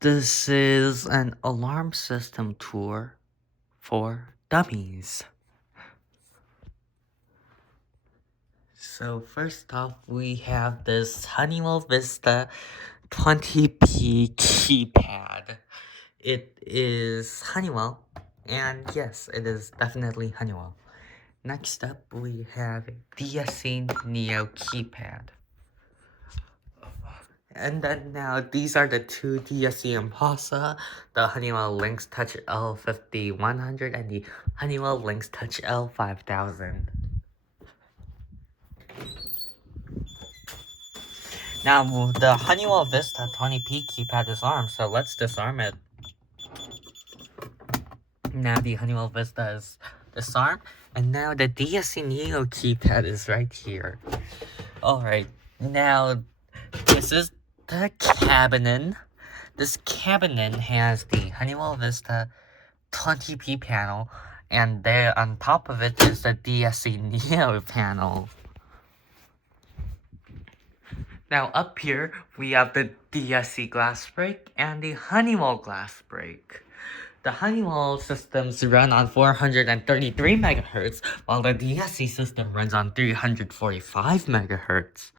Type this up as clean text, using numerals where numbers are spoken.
This is an alarm system tour for dummies. So first off, we have this Honeywell Vista 20p keypad. It is Honeywell, and yes, it is definitely Honeywell. Next up, we have DSC Neo keypad. And then now, these are the two DSC Impulsa, the Honeywell Lynx Touch L5100 and the Honeywell Lynx Touch L5000. Now, the Honeywell Vista 20p keypad is armed, so let's disarm it. Now the Honeywell Vista is disarmed, and now the DSC Neo keypad is right here. Alright, now this is the cabinet. This cabinet has the Honeywell Vista 20p panel, and there on top of it is the DSC Neo panel. Now up here, we have the DSC glass break and the Honeywell glass break. The Honeywell systems run on 433 MHz, while the DSC system runs on 345 MHz.